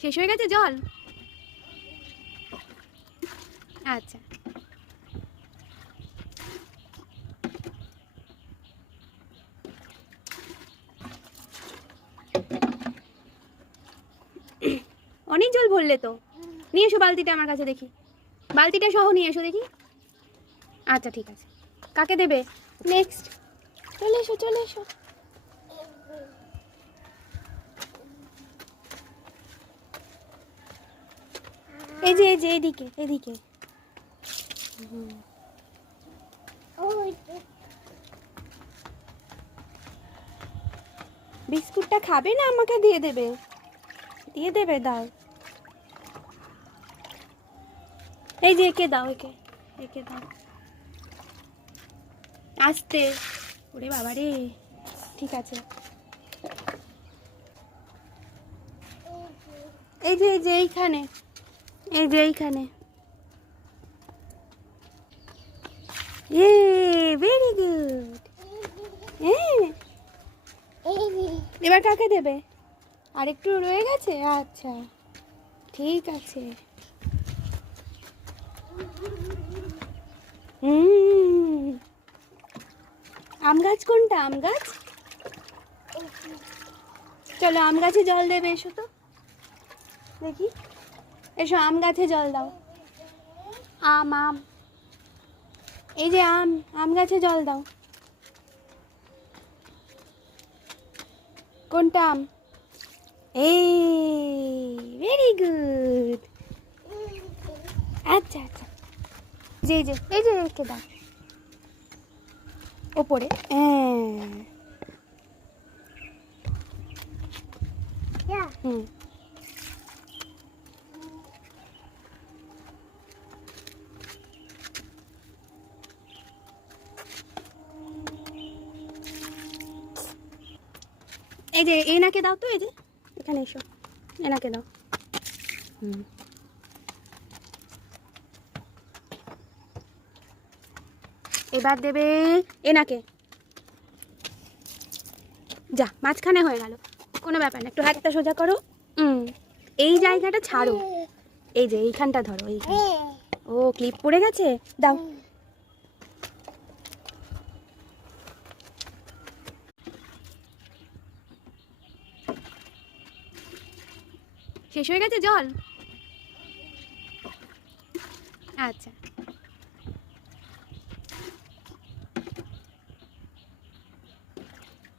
শেষ হয়ে গেছে জল? আচ্ছা অনেক জল ভরলে তো। নিয়ে এসো বালতিটা আমার কাছে দেখি, বালতিটা সহ নিয়ে এসো দেখি। আচ্ছা ঠিক আছে, কাকে দেবে নেক্সট? চলে এসো চলে এসো। এই যে এদিকে এদিকে। বিস্কুটটা খাবে না আমাকে দিয়ে দেবে? দিয়ে দেবে, দাও। এই যে একে দাও, একে একে দাও। আস্তে, ওরে বাবা রে। ঠিক আছে, এই যে এইখানে, এই যে এইখানে। Very good. হ্যাঁ, এবার কাকে দেবে? আর একটু রয়ে গেছে, আচ্ছা ঠিক আছে। আম গাছ কোনটা? আম গাছ, চলো আম গাছে জল দেবে, এসো তো দেখি। এসো আম গাছে জল দাও। আম আম, এই যে আম, আম গাছে জল দাও। কোনটা আম? এই ভেরি গুড। আচ্ছা আচ্ছা, এই যে একে দাও ওপরে। হুম, এই যে এনাকে দাও তো, এই যে এখানে এসো, এনাকে দাও। হুম, এবার দেবে এনাকে। যা, মাঝখানে হয়ে গেল, কোনো ব্যাপার না, একটু হাতটা সোজা করো। এই জায়গাটা ছাড়ো, এই যে এইখানটা ধরো, এইখানে। ও ক্লিপ পড়ে গেছে, দাও। শেষ হয়ে গেছে জল? আচ্ছা।